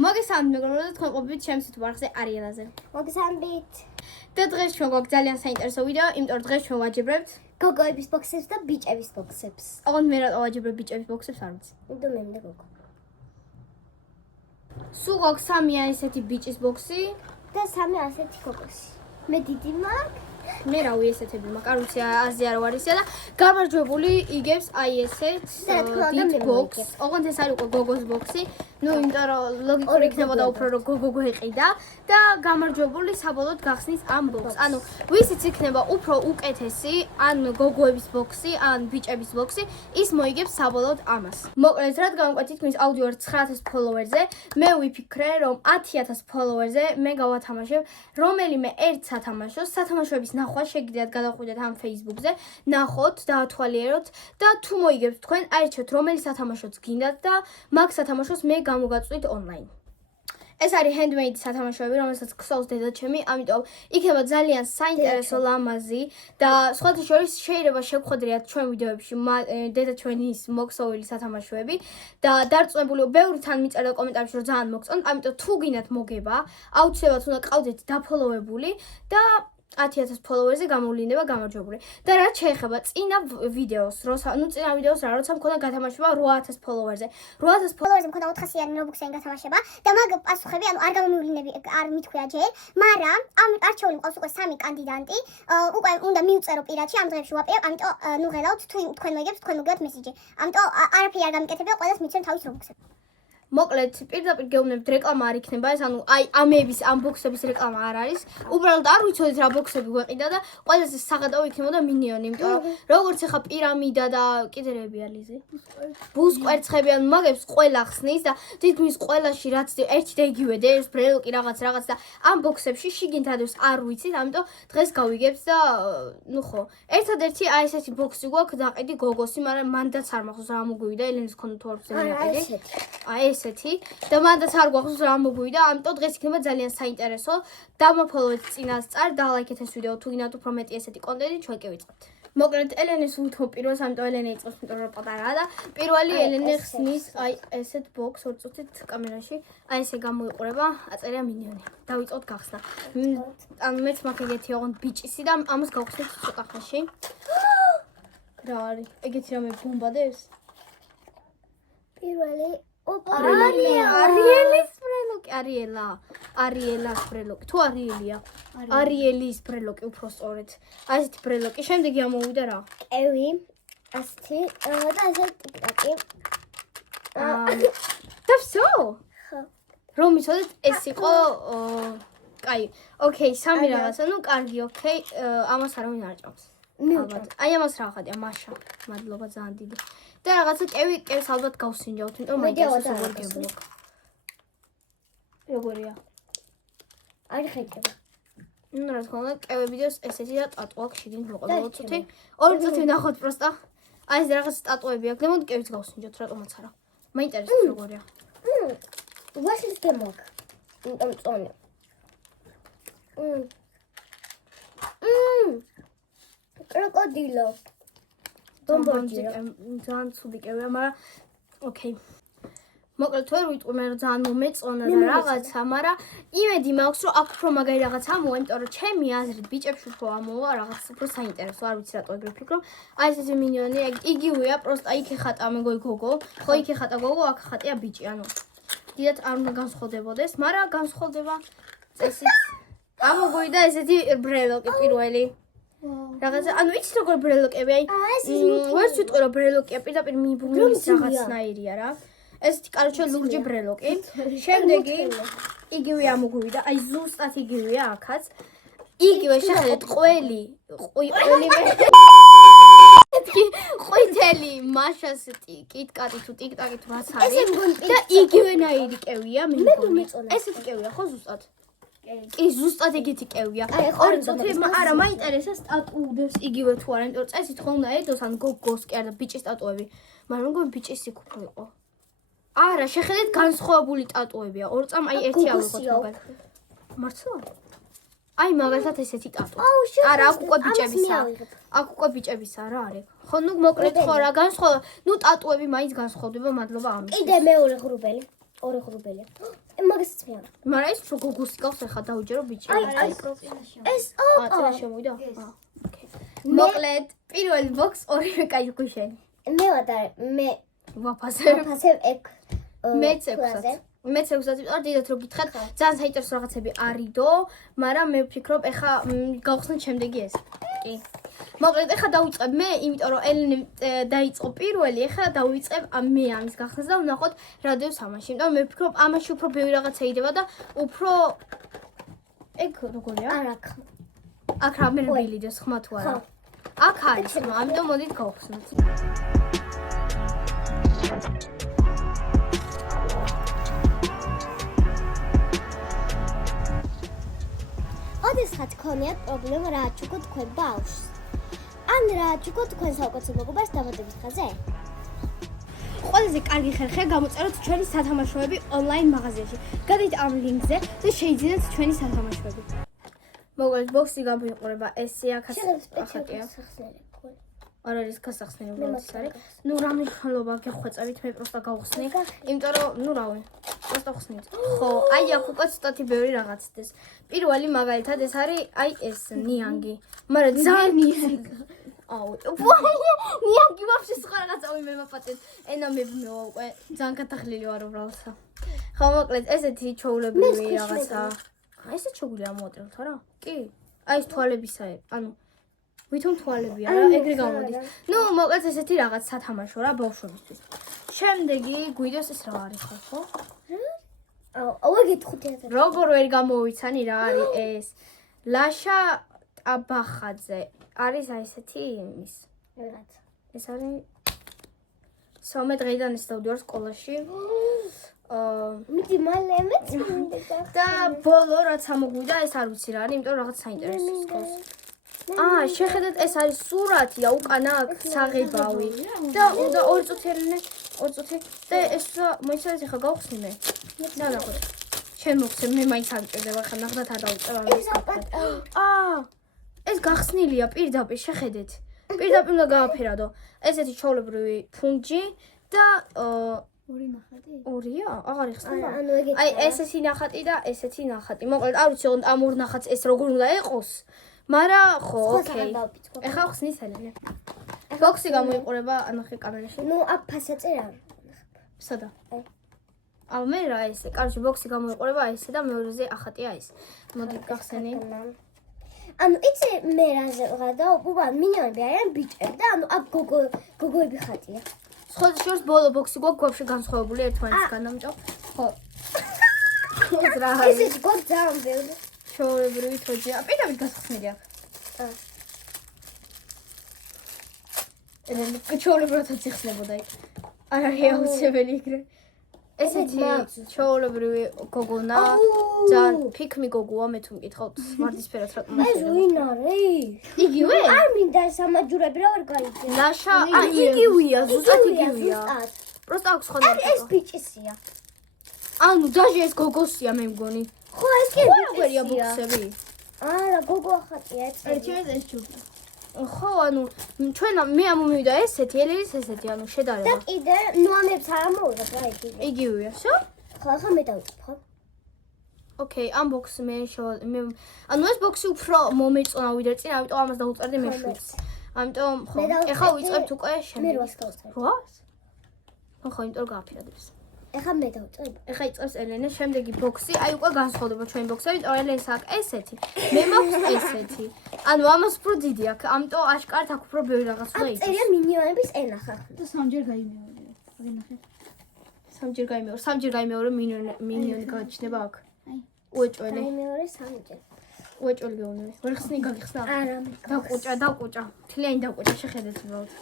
მოგესალმებით მეგობრებო და თქვენ ყოფილით ჩემს YouTube არხზე არიელაზე. მოგესალმებით. და დღეს ჩვენ გვაქვს ძალიან საინტერესო ვიდეო, იმიტომ რომ დღეს ჩვენ ვაჯიბრებთ გოგოების ბოქსებს და ბიჭების ბოქსებს. ოღონდ მე რა ვაჯიბრებ ბიჭების ბოქსებს არ ვიცი. იმიტომ მე მინდა გოგო. სულ გვაქვს 3 ესეთი ბიჭის ბოქსი და 3 ასეთი გოგოსი. მე დიდი მაქვს. მე რავი ესეთები მაქვს, არ ვიცი აზი არ ვარ ისე და გამარჯვებული იგებს აი ესეთ დიდ ბოქს. ოღონდ ეს არის უკვე გოგოს ბოქსი. ნუ იმიტომ რომ ლოგიკური იქნებოდა უფრო რომ გოგო გვეყიდა და გამარჯვებული საბოლოოდ გახსნის ამ ბოქს. ანუ ვისიც იქნება უფრო უკეთესი, ან გოგოების ბოქსი, ან ბიჭების ბოქსი, ის მოიგებს საბოლოოდ ამას. მოკლედ, რადგან უკვე თითქმის აუდიო 9000 ფოლოვერზე, მე ვიფიქრე რომ 10000 ფოლოვერზე მე გავათამაშებ რომელიმე ერთ სათამაშოს, სათამაშოების ნახვა შეგიძლიათ გადავხვიდეთ ამ Facebook-ზე, ნახოთ, დაათვალიეროთ და თუ მოიგებთ თქვენ, აირჩიოთ რომელი სათამაშოც გინდათ და მაგ სათამაშოს მე გამოგაწვით online. ეს არის handmade სათამაშოები, რომელსაც ქსოვს დედაჩემი, ამიტომ იქნება ძალიან საინტერესო ლამაზი და სხვათა შორის შეიძლება შეგხვედრიათ ჩვენ ვიდეოებში დედაჩემის მოქსოვილი სათამაშოები და დარწმუნებული ბევრი თან მიწერდა კომენტარებში რომ ძალიან მოგწონთ, ამიტომ თუ გინდათ მოგება, აუცილებლად უნდა ყავდეთ დაფოლოვებული და 10000 ფოლოვერზე გამოვლინდება გამარჯვებული. და რაც შეეხება წინა ვიდეოს, წინა ვიდეოს როცა მქონდა გათამაშება 8000 ფოლოვერზე. 8000 ფოლოვერზე მქონდა 400-იანი რობუქსიანი გათამაშება და მაგ პასუხები, არ გამომივლინები, არ მithქვია ჯერ, მაგრამ ამ არჩეული მყავს უკვე 3 კანდიდატი. უკვე უნდა მივწერო პირადში, ამ დღეებში ვაპირებ, ამიტომ ნუ ხედავთ, თუ თქვენ მოიგებთ, თქვენ მოგივათ მესიჯი. ამიტომ არაფერი არ გამიკეთებია, ყველას მიცემ თავის რობუქსები. მოკლედ, პირდაპირ გეუბნებთ, რეკლამა არ იქნება ეს, ანუ აი ამების, ამ ბოქსების რეკლამა არ არის. უბრალოდ არ ვიცოდით რა ბოქსები გვეყიდა და ყველაზე საღადავი იქნებოდა მინიონი, იმიტომ რომ როგორც ახლა პირამიდა და კიდერები ალიზი. ბუსკვერცხები ან მაგებს ყველა ხსნის და თითქმის ყველაში რაც ერთი და იგივე დევს, ბრელოკი რაღაც და ამ ბოქსებში შიგინთადებს არ ვიცით, ამიტომ დღეს გავიგებთ და ნუ ხო, ერთადერთი აი ესეთი ბოქსი გვაქვს დაყიდი გოგოსი, მაგრამ მანდაც არ მახსოვს რა მოგვივიდა, ელენის ქონდა თუ არ ვცემი. აი ესეთი და მანდაც არ გვახსოვს რა მოგვივიდა, ამიტომ დღეს იქნება ძალიან საინტერესო. დამოფოლოვეთ წინასწარ და ლაიქეთ ეს ვიდეო თუ გინდათ უფრო მეტი ესეთი კონტენტი ჩვენ კი ვიწყებთ. მოკლედ ელენეს უთო პირველს, ამიტომ ელენე იწყებს, იმიტომ რომ პატარაა და პირველი ელენე ხსნის აი ესეთ ბოქს 2 წუთით კამერაში. აი ესე გამოიყურება, აწერია მინიონი. დავიწყოთ გახსნა. ანუ მეც მაქვს ეგეთი ოღონდ ბიჭისი და ამას გავხსნით ცოტა ხანში. რა არის? ეგეთი რამე ბომბადებს? პირველი არიელის ბრელოკი, არიელას ბრელოკი, თუ არიელია? არიელის ბრელოკი უფრო სწორედ. აი ესეთი ბრელოკი, შემდეგი ამოვიდა რა? ევი, ასეთი და ესეთი ტიკტაკი. და всё? ხო. რომ იცოდეთ, ეს იყო კაი. ოკეი, 3 რაღაცა, ნუ კარგი, ოკეი, ამას არავინ არ ჭამს. ალბათ. აი ამას რა ხატია, მაშა. მადლობა ძალიან დიდი. და რაღაცა კევს ალბათ გავსინჯავთ, იმიტომ მაინტერესებს როგორ გეუბნებ. როგორია? არ ხედება. ნუ რა თქმა უნდა, კევებიდოს ესეთი და ტატუ აქვს შიგნით მოყვება 2 წუთი. 2 წუთი ვნახოთ პროსტა. აი ეს რაღაც ტატუები აქვს, ნემოდ კევს გავსინჯავთ, რატომაც არა. მაინტერესებს როგორია. ვაშლის გემოგ. იმიტომ წონე. კროკოდილო. ბომბონჯიკა ძალიან ცუდი კევია, მაგრამ ოკეი. მოკლედ თუ არ ვიტყვი რომ ძალიან მომეწონა და რაღაცა, მაგრამ იმედი მაქვს რომ აქ უფრო მაგარი რაღაცა ამოვა, იმიტომ რომ ჩემი აზრით ბიჭებში უფრო ამოვა რაღაც უფრო საინტერესო, არ ვიცი რატო ეგრე ვფიქრობ. აი ესეთი მინიონი, იგივეა, პროსტა იქ ეხატა მეგოი გოგო, ხო იქ ეხატა გოგო, აქ ხატია ბიჭი, ანუ დიდად არ უნდა განსხვავდებოდეს, მაგრამ განსხვავდება წესით. ამოგვიდა ესეთი ბრელოკი პირველი. რაღაცა, ანუ იცი როგორ ბრელოკები, აი ვერც ვიტყვი რომ ბრელოკია, პირდაპირ მიბუმის რაღაცნაირია რა. ესეთი კაროჩე ლურჯი ბრელოკი. შემდეგი იგივე ამოგვივიდა, აი ზუსტად იგივეა აქაც. იგივე შეხედეთ ყვითელი მაშას კიტკატი თუ ტიკტაკი თუ რაც არის და იგივენაირი კევია მე მგონი. ესეთი კევია ხო ზუსტად? კი, ზუსტად ეგეთი კევია. 2 წუთი, არა, მაინტერესებს სტატუებს იგივე თუ არა, იმიტომ რომ წესით ხო უნდა ედოს ან გოგოს კი არა ბიჭის სტატუები. მაგრამ მგონი ბიჭის იქ უფრო იყო. არა, შეხედეთ განსხვავებული ტატუებია. 2 წამ აი ერთი ავიღოთ მაგალითად. მართლა? აი მაგალითად ესეთი ტატუ. არა, აქ უკვე ბიჭებისა. აქ უკვე ბიჭებისა რა არის? ხო, ნუ მოკლედ ხო რა განსხვავება. ნუ ტატუები მაინც განსხვავდება, მადლობა ამისთვის. კიდე მეორე ღრუბელი. ორი ღრუბელია. მაგასაც მე. მაგრამ ის უფრო გოგოს გავს ახლა დაუჯერო ბიჭი. ეს წინა შემოვიდა? ოკეი. მოკლედ, პირველი ბოქს ორივე კაი გუშენი. მე ვატარე, მე ვაფასებ. ვაფასებ ეგ. მეც 6-ად. მეც 6-ად ვიტყვი, დიდად რო გითხარ, ძალიან საინტერესო რაღაცები არიდო, მაგრამ მე ვფიქრობ, ეხა გავხსნით შემდეგი ეს. კი. მოკლედ, ეხა დავიწყებ მე, იმიტომ რომ ელენე დაიწყო პირველი, ეხა დავიწყებ მე ამის გახსნას და ვნახოთ რადიო სამაში. იმიტომ მე ვფიქრობ, ამაში უფრო ბევრი რაღაცა იდება და უფრო ეგ როგორია? არა. აქ რამე რბილიდეს ხმა თუ არა? აქ არის ხმა, ამიტომ მოდით გავხსნათ. ოდესღაც ქონიათ პრობლემა რა აჩუქო თქვენ ბავშვს. ან რა აჩუქო თქვენ საუკეთესო მეგობარს დაბადების დღეზე? ყველაზე კარგი ხერხია გამოწეროთ ჩვენი სათამაშოები ონლაინ მაღაზიაში. გადაიდეთ ამ ლინკზე და შეიძინეთ ჩვენი სათამაშოები. მოკლედ ბოქსი გამოიყურება ესე აქაც ახატია. არ არის გასახსნელი უბრალოდ ის არის. ნუ რა მნიშვნელობა გეხვეწებით მე პროსტა გავხსნი. იმიტომ რომ ნუ რავი. პროსტა ხსნით. ხო, აი აქ უკვე ცოტათი ბევრი რაღაც დეს. პირველი მაგალითად ეს არის აი ეს ნიანგი. მაგრამ ძალიან ნიანგი. აუ, ნიანგი ვაფშე სხვა რაღაცა მე მაპატეთ. ენა მებნოა უკვე. ძალიან გადახლილი ვარ უბრალოდ. ხო, მოკლედ ესეთი ჩაულებრივი რაღაცა. აი ესე ჩაუგლია მოატრევთ არა? კი. აი ეს თვალებისა, ანუ ვითომ თვალები არა, ეგრე გამოდის. ნუ მოკლედ ესეთი რაღაც სათამაშო რა ბავშვებისთვის. შემდეგი გვიდოს ეს რა არის ხო? აუ გითხუთიათ. როგორ ვერ გამოვიცანი რა არის ეს? ლაშა ტაბახაძე არის აი ესეთი იმის. რაღაც. ეს არის სომე დღეიდან ეს დავდივარ სკოლაში. მიდი მალე მეც მინდა. და ბოლო რაც ამოგვიდა ეს არ ვიცი რა არის, იმიტომ რაღაც საინტერესო სკოლას. შეხედეთ ეს არის სურათია უკანა აქ საღებავი და უნდა 2 წუთი ერინე 2 წუთი და ეს მოიცადეთ ახლა გავხსნი მე და ნახოთ შენ მოხსენ მე მაინც არ მჭირდება ხა ნახდათ არ დავუწევ ეს გახსნილია პირდაპირ შეხედეთ პირდაპირ უნდა გააფერადო ესეთი ჩაოლებრივი ფუნჯი და ორი ნახატი? ორია? აღარ იხსნება. ანუ ეგეთი. აი ესეთი ნახატი და ესეთი ნახატი. მოკლედ არ ვიცი ამ ორ ნახატს ეს როგორ უნდა ეყოს. მარა ხო, ოკეი. ეხლა ხსნის ელენე. ბოქსი გამოიყურება ანახე კამერაში. ნუ აქ ფასაწერ არ. სადა? აუ მე რა ესე, კარგი ბოქსი გამოიყურება ესე და მეორეზე ახატია ეს. მოდი გახსენი. ანუ იცი მე რაზე ვღადა, უბრალოდ მინიონები არიან ბიჭები და ანუ აქ გოგოები ხატია. სხვა შორს ბოლო ბოქსი გვაქვს გვაფშე განსხვავებული ერთმანეთისგან ამიტომ. ხო. ეს რა არის? ესეც გვაქვს ძალიან ბევრი. ჩაოლებრივი თოჯია. პირდაპირ გასხსნილი აქ. ელენე ჩაოლებრივი თოჯი ხსნებოდა იქ. არ არის აუცილებელი იქნე. ესეთი ჩაოლებრივი გოგონა. ძალიან ფიქმი გოგოა მე თუ მკითხავთ ვარდისფერად რა თქმა ეს ვინ არის? იგივე? არ მინდა სამაჯურები რა ვერ გაიგე. ლაშა, იგივეა, ზუსტად იგივეა. პროსტა აქვს სხვა ეს ბიჭისია. ანუ დაჟე ეს გოგოსია მე მგონი. ხო ეს კი როგორია ბოქსები? არა, გოგო ახატია ეს. ეს ჯუბი. ხო, ანუ ჩვენ მე ამომივიდა ესეთი, ელენის ესეთი, ანუ და შედარება. კიდე ნუამებს არ ამოვიღებ რა იგივე. იგივეა, შო? ხო, ახლა მე დავიწყებ, ხო? ოკეი, ამ ბოქსს მე ანუ ეს ბოქსი უფრო მომეწონა ვიდრე წინ, ამიტომ ამას დავუწერდი მე 7-ს. ამიტომ ხო, ეხლა ვიწყებთ უკვე მე შემდეგ. 8-ს გავუწევ. 8-ს? ხო, იმიტომ რომ გააფერადებს. ეხლა მე დავუწევ. ეხლა იწყებს ელენე, შემდეგი ბოქსი, აი უკვე განსხვავდება ჩვენი ბოქსები, იმიტომ ელენს აქვს ესეთი. მე მაქვს ესეთი. ანუ ამას უფრო დიდი აქვს, ამიტომ აშკარად აქვს უფრო ბევრი რაღაც უნდა აქ იყოს. წერია მინიონების ენა ხა. და სამჯერ გაიმეორე. აღინახე. სამჯერ გაიმეორე მინიონი გაჩნდება აქ. უეჭველი. მეორე სამჯერ. უეჭველი გეუნები. ვერ ხსნი გაგიხსნა? არა, მე დავკუჭა. თლიანი დავკუჭა, შეხედეთ უბრალოდ.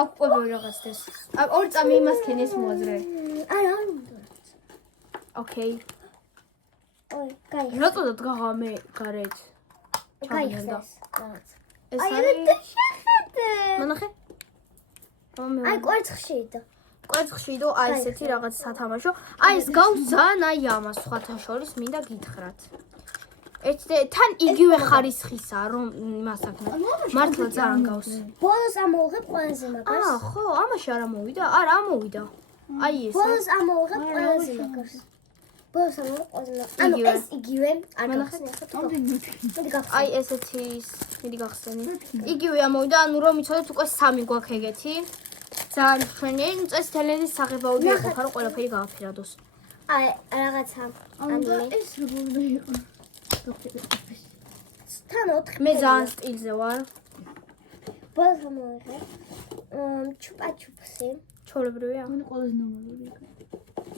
აქ უკვე ბევრი რაღაც დეს. აქ ორი წამი იმას ქენეს მოაზრე. არა, არ უნდა. ოკეი. ой, кай. რატოდოთ გაღამე გარეთ? გაიხსეს. ეს აი, არის და შეხედე. მონახე? აი, კვერცხშიდო. კვერცხშიდო აი ესეთი რაღაც სათამაშო. აი ეს გავს ძალიან აი ამას სხვათა შორის მინდა გითხრათ. თან იგივე ხარისხისაა რომ იმას აქნა. მართლა ძალიან გავს. ბოლოს ამოვიღებ ყველაზე მაგარს. ხო, ამაში არ ამოვიდა? არა, ამოვიდა. აი ეს. ბოლოს ამოვიღებ ყველაზე მაგარს. ბოლოს ამოვყოლე. ანუ ეს იგივე არ გახსნი ხო? მოდი გახსნი. აი ესეთი მიდი გახსენი. იგივე ამოვიდა, ანუ რომ იცოდეთ უკვე 3 გვაქვს ეგეთი. ძალიან მშვენიერი, ну წესთელენის საღებავები ეყოფა რომ ყველაფერი გააფერადოს. აი რაღაცა ანუ ეს როგორ უნდა იყო? თან 4 მე ძალიან სტილზე ვარ. ბოლოს ამოვიღე. ჩუპა-ჩუპსი. ჩოლებრივია. მან ყველაზე ნორმალური იყო.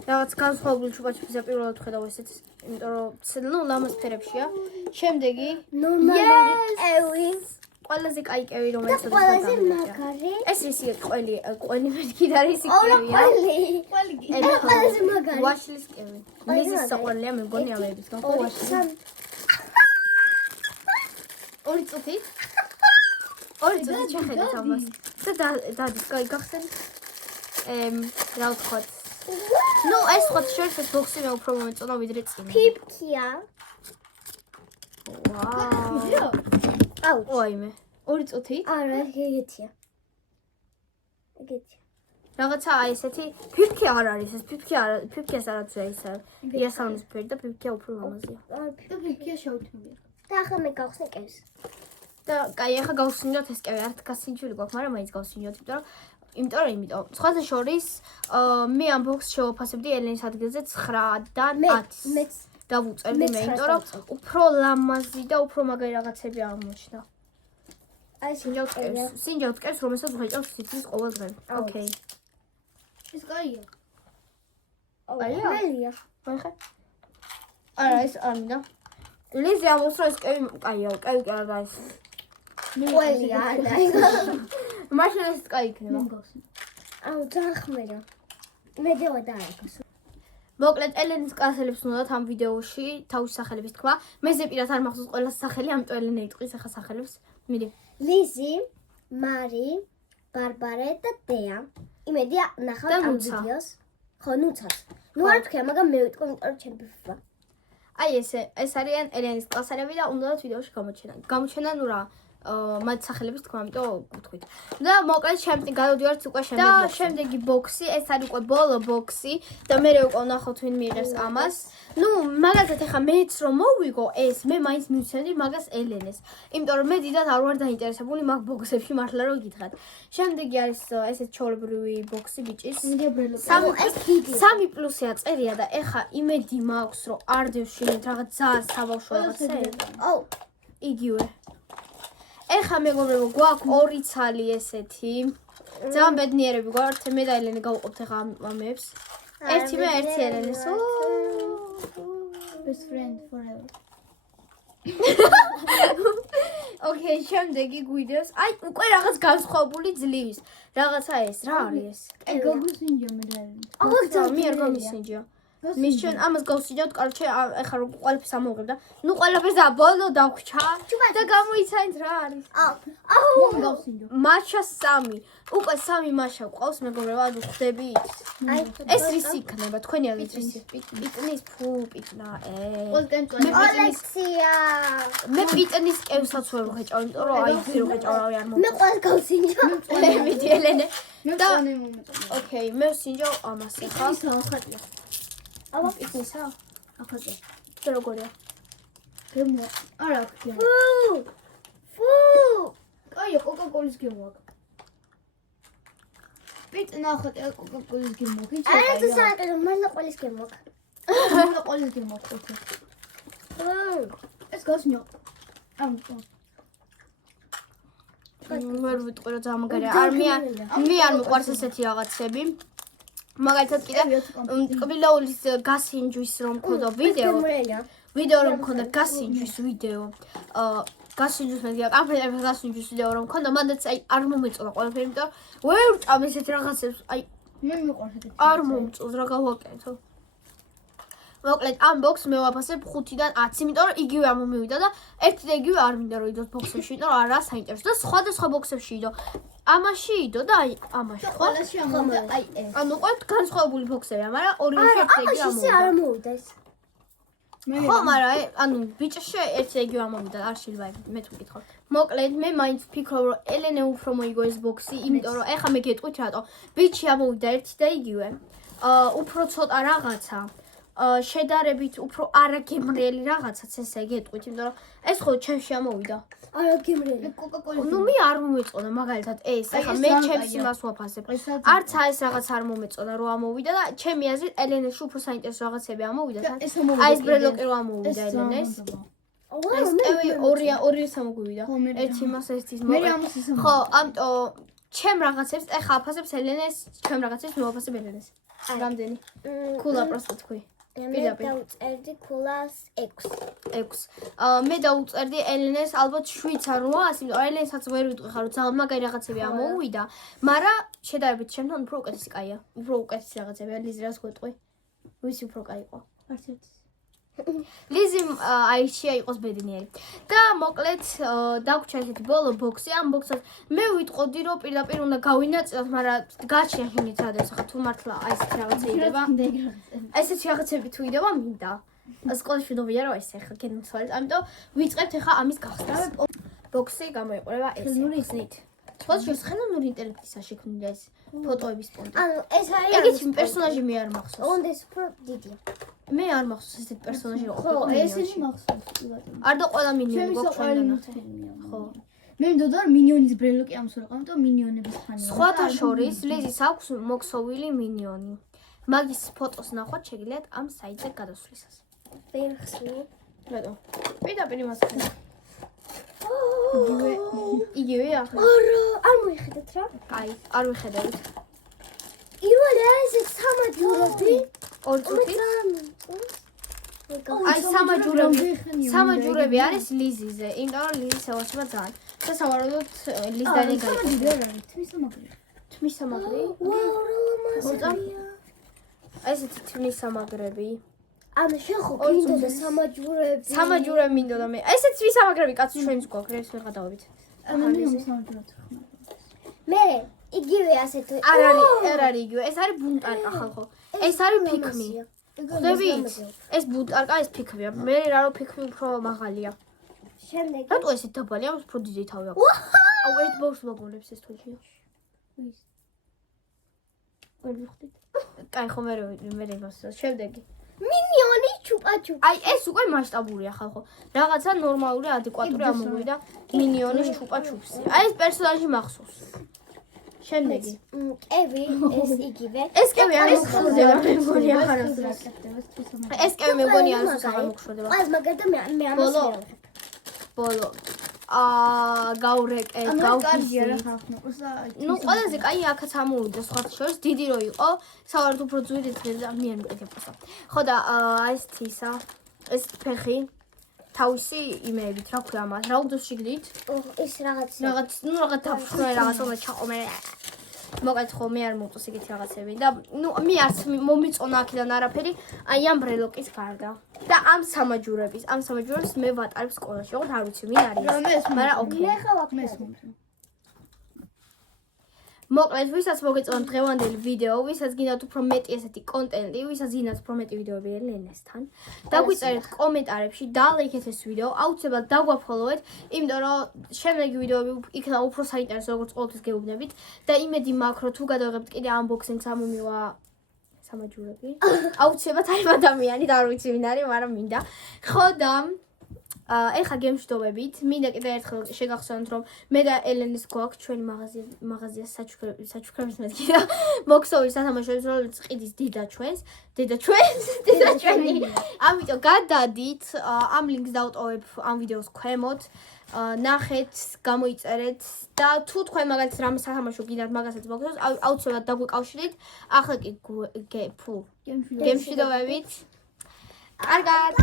რაღაც განსხვავებული ჩუპა-ჩუპსია პირველად ხედავ ესეც, იმიტომ რომ ნუ ლამაზ ფერებშია. შემდეგი ნორმალური კევი. ყველაზე კაი კევი რომელიც და ყველაზე მაგარი. ეს ისი ყველი მეთქი და ისი ოლა კევია. ყველი. ეს ყველაზე მაგარი. ვაშლის კევი. მიზის საყვარელია მე მგონი ამების გამო ვაშლი. ორი წუთი შეხედეთ ამას. და დადის კაი გახსენ. რა ვთქვათ? ნუ ეს ხოთ შორს ეს ბოქსი მე უფრო მომეწონა ვიდრე წინა. ფიფქია. ვაუ. აუ. ოიმე. ორი წუთი. არა, ეგეთია. ეგეთია. რაღაცა აი ესეთი ფიფქი არ არის ეს ფიფქიას არაცია ის არის. იასავნის ფერი და ფიფქია უფრო ლამაზია. და ფიქია შევთმები. და ახლა მე გავხსნე კევს. და კაი ახლა გავსინჯოთ ეს კევი არც გასინჯული გვაქვს, მაგრამ მაინც გავსინჯოთ, იმიტომ სხვათა შორის მე ამ ბოქსს შევაფასებდი ელენის ადგილზე 9-დან 10. მეც დავუწერდი მე, იმიტომ რომ უფრო ლამაზი და უფრო მაგარი რაღაცები აღმოჩნდა. აი სინჯავთ კევს, რომელსაც ვღეჭავთ სიტყვის ყოველ დღე. ოკეი. ეს კაია. კაია? მელია. ხე? არა, ეს არ მინდა. ლიზი ამბობს რომ ეს კევი კაია, კევი კი არა ეს. ყველია არა. მაშინ ეს კაი იქნება. აუ ძახმერა. მე დევა დაიგოს. მოკლედ ელენის კლასელებს უნდათ ამ ვიდეოში თავის სახელების თქვა. მე ზეპირად არ მახსოვს ყველა სახელი, ამიტომ ელენე იტყვის ახლა სახელებს. მიდი. ლიზი, მარი, ბარბარე და დეა. იმედია ნახავთ ამ ვიდეოს. ხო, ნუცას. ნუ არ თქვია, მაგრამ მე ვიტყვი, იმიტომ რომ ჩემი ფიფა. აი ეს არიან ელენის კლასელები და უნდათ ვიდეოში გამოჩენა ნუ რა მათ სახელების თქვა, ამიტომ გთქვით. და მოკლედ შემდეგ გადავდივართ უკვე შემდეგი ბოქსი, ეს არის უკვე ბოლო ბოქსი და მე უკვე ვნახავთ ვინ მიიღებს ამას. ნუ მაგალითად ახლა მეც რომ მოვიგო ეს, მე მაინც მივცემდი მაგას ელენეს. იმიტომ რომ მე დიდად არ ვარ დაინტერესებული მაგ ბოქსებში მართლა რომ გითხრათ. შემდეგი არის ესეთ ჩოლებრივი ბოქსი ბიჭის. 3+-ია წერია და ეხა იმედი მაქვს რომ არ დევშინეთ რაღაც ძალიან საბავშვო რაღაცები. აუ, იგივე. ეხა მეგობრებო, გვაქვს 2 ცალი ესეთი. ძალიან ბედნიერები გვართ, მე და ელენე გავუყოფთ ეხა ამებს. ერთი მე, ერთი ელენეს. Best friend forever. ოკეი, შემდეგი გვიდევს. აი, უკვე რაღაც განსხვავებული ძლივს. რაღაცა ეს, რა არის ეს? გოგოსინჯა მე და მე არ გამისინჯა. მის ჩვენ ამას გავსინჯავთ, კარჩე, ეხა რომ ყველაფერს ამოვღებ და ნუ ყველაფერს და ბოლო დავქჩა და გამოიცანით რა არის. აუ, გავსინჯო. მაშა 3. უკვე 3 მაშა გვყავს, მეგობრებო, ანუ ხდებით. აი, ეს რისი იქნება? თქვენი აგეთ რისი? პიტნის პიტნა. ყველგან კოლექცია. მე პიტნის კევსაც ვერ ვღეჭავ, იმიტომ რომ აი ძირო ვღეჭავ არ მე ყველ გავსინჯა. მიდი ელენე. მე და წონე მომეწონა. ოკეი, მე ვსინჯავ ამას ეხა. ის ახატია. აბა პიტნისა? ახატია. და როგორია? გემო. არა აქია. ფუ. კაია, კოკა-კოლის გემო აქ. პიტნა ახატია, კოკა-კოლის გემო. არა თუ საერთოდ მალე ყოველის გემოქ. კოკა-კოლის გემო აქ. ეს გასნიო. ამ ვერ ვიტყვი რა ძალიან მაგარია. მე არ მიყვარს ესეთი რაღაცები. მაგალითად კიდე კბილაულის გასინჯვის რომ მქონდა ვიდეო რომ მქონდა გასინჯვის ვიდეო. გასინჯვის მედია, კამპანიების გასინჯვის ვიდეო რომ მქონდა, მანდაც აი არ მომეწონა ყველაფერი, იმიტომ ვერ ვჭამ ესეთ რაღაცებს. აი მე მიყვარს ესეთი. არ მომწონს რა გავაკეთო. მოკლედ ამ ბოქს მე ვაფასებ 5-დან 10, იმიტომ რომ იგივე ამომივიდა და ერთი და იგივე არ მინდა რომ იდოს ბოქსებში, იმიტომ რომ არა საინტერესო და სხვადასხვა ბოქსებში იდო. ამაში იდო და აი ამაში ხო? ყველაში ამოვიდა აი ეს. ანუ ყოველ განსხვავებული ბოქსებია, მაგრამ ორი ერთი იგივე ამაში არ ამოვიდა. მოვიდა ეს. ხო, მაგრამ ანუ ბიჭში ერთი იგივე ამოვიდა, არ შეიძლება მე თუ გითხავ. მოკლედ მე მაინც ვფიქრობ რომ ელენე უფრო მოიგო ეს ბოქსი, იმიტომ რომ ეხა მე გეტყვით რატო. ბიჭი ამოვიდა ერთი და იგივე. უფრო ცოტა რაღაცა. შედარებით უფრო არაგემრიელი რაღაცაც ესე გეტყვით, იმიტომ რომ ეს ხო ჩემში ამოვიდა. არა გემრიელი. კოკა-კოლა. ნუ მე არ მომეწონა მაგალითად ეს, ახლა მე ჩემს იმას ვაფასებ. არც ეს რაღაც არ მომეწონა რომ ამოვიდა და ჩემი აზრით ელენეში უფრო საინტერესო რაღაცები ამოვიდა, აი ეს ბრელოკი რომ ამოვიდა ელენეს. ეს ტევი ორი სამოგვივიდა. ერთი იმას ერთის მე მოგე. ამას ისე ხო, ამიტომ ჩემ რაღაცებს ახლა აფასებს ელენეს, ჩემ რაღაცებს მოვაფასებ ელენეს. რამდენი? ქულა პროსტა თქვი. მე დავწერდი ქულას 6. 6. მე დავუწერდი ელენეს ალბათ 7-8, იმიტომ რომ ელენესაც ვერ ვიტყვი ხარ, რომ ძალიან მაგარი რაღაცები ამოუვიდა, მაგრამ შედარებით ჩემთან უფრო უკეთესი კაია. უფრო უკეთესი რაღაცები, ლიზი რას გვეტყვი? ვისი უფრო კაი იყო? არც ერთი. ლიზი აიშია იყოს ბედნიერი. და მოკლედ დაგვრჩა ესეთი ბოლო ბოქსი. ამ ბოქსად მე ვიტყოდი რომ პირდაპირ უნდა გავინაწილოთ, მაგრამ გაჩნია ხინით რადგან ხა თუ მართლა აი ესეთი რაღაცა იდება. ესეთი რაღაცები თუ იდება, მინდა. სკოლაში დავია რომ ესე ხა გენცვალეთ. ამიტომ ვიწყებთ ხა ამის გახსნას. ბოქსი გამოიყურება ესე. ხსნით. თქოს ხელოვნური ინტელექტისა შექმნილი ეს ფოტოების პონტი. ანუ ეს არის ეგეთი პერსონაჟი მე არ მახსოვს. უნდეს უფრო დიდია. მე არ მახსოვს ესეთი პერსონაჟი რო ხო, ყოფილიყო. ესენი მახსოვს ბატონო. არ და ყველა მინიონი ჩემი გვაქვს საყვარელი ჩვენთან. მულტფილმია. ხო. მე მინდოდა რომ მინიონის ბრელოკი ამსურიყო, ამიტომ მინიონების ხანია. სხვათა შორის ლიზის აქვს მოქსოვილი მინიონი. მაგის ფოტოს ნახვად შეგიძლიათ ამ საიტზე გადასვლისას. ვერ ხსნი. ბატონო. პირდაპირ იმას ხდება. იგივე ახლა. არა, არ მოიხედეთ რა. აი, არ ვიხედავთ. პირველი ეს სამაჯურები. ორი წუთი. აი, სამაჯურები არის ლიზიზე, იმიტომ რომ ლიზის ევასება ძალიან. და სავარაუდოდ ლიზდანი გაიყო. თმის სამაგრი. ვაუ, რა ლამაზია. ესეთი თმის სამაგრები. ანუ შეხო გინდოდა სამაჯურები. სამაჯურები მინდოდა მე. ესეც ვის სამაგრები კაცო ჩვენს გვაქვს, ეს ვერ გადავებით. მე იგივე ასეთ არ არის იგივე. ეს არის ბუნტარკა ხალხო. ეს არის ფიქმი. ხდებით? ეს ბუნტარკა, ეს ფიქმია. მე რა რო ფიქმი უფრო მაღალია. შემდეგ რატო ესეთ დაბალია? ამას უფრო დიდი თავი აქვს. აუ, ერთ ბოქს მოგონებს ეს თოჯია. ვერ ვიხდით. კაი, ხო მე იმას შემდეგი. მინიონი ჩუპაჩუ. აი, ეს უკვე მასშტაბურია ხალხო. რაღაცა ნორმალური, ადეკვატური ამოვიდა მინიონის ჩუპაჩუპსი. აი, ეს პერსონაჟი მახსოვს. შემდეგი. კევი ეს იგივე. ეს კევი არ მოხდება, მე მგონი ახლა. ეს კევი მე მგონი არ მოხდება. აი, მაგალითად მე ამას ბოლო. ბოლო. გაურეკე, გავხიზი. ნუ ყველაზე კაი აქაც ამოვიდა სხვა შორის დიდი რო იყო, სავარაუდოდ უფრო ძვირი ძალიან მეკეთებოდა. ხო და ეს თისა, ეს ფეხი თავისი იმეებით, რა ქვია ამას, რა უძოს შიგდით? ის რაღაც ნუ რაღაც თავშქრა რაღაც უნდა ჩაყომე. მოგეთ ხო მე არ მოვწოს ეგეთი რაღაცები და ნუ მე არც მომიწონა აქედან არაფერი, აი ამ ბრელოკის გარდა. და ამ სამაჯურებს მე ვატარებ სკოლაში. ოღონდ არ ვიცი ვინ არის. მაგრამ ოკეი. მე ხავ აქ მოკლედ, ვისაც მოგეწონათ დღევანდელი ვიდეო, ვისაც გინდათ უფრო მეტი ესეთი კონტენტი, ვისაც გინდათ უფრო მეტი ვიდეოები ელენესთან, დაგვიწერეთ კომენტარებში, დალაიქეთ ეს ვიდეო, აუცილებლად დაგვაფოლოვეთ, იმიტომ რომ შემდეგი ვიდეოები იქნება უფრო საინტერესო, როგორც ყოველთვის გეუბნებით და იმედი მაქვს, რომ თუ გადავიღებთ კიდე unboxing-ს ამომივა სამაჯურები. აუცილებლად აი ადამიანი და არ ვიცი ვინ არის, მაგრამ მინდა. ხო და ეხა გემშვიდობებით, მინდა კიდე ერთხელ შეგახსენოთ, რომ მე და ელენეს გვაქვს ჩვენი მაღაზია საჩუქრების მეთქი და მოქსოვილი სათამაშოების როლიც ყიდის დედა ჩვენი. ამიტომ გადადით, ამ ლინკს დავტოვებ ამ ვიდეოს ქვემოთ. ნახეთ, გამოიწერეთ და თუ თქვენ მაგალითად რამე სათამაშო გინდათ მაგასაც მოგწონს, აუცილებლად დაგვიკავშირდით. ახლა კი გემშვიდობებით. კარგად.